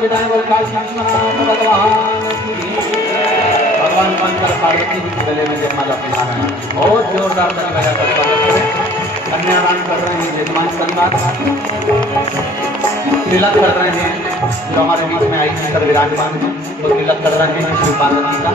विधान बोल काल भगवान भगवान शंकर पार्वती जी के गले में जयमाला पहना रहे हैं। बहुत जोरदार ताली बजा कर स्वागत करें। कन्यादान कर रहे हैं यजमान परिवार, तिलक कर रहे हैं जो हमारे बीच में आई विराजमान है, तो तिलक कर रहे हैं श्री पार्वती का।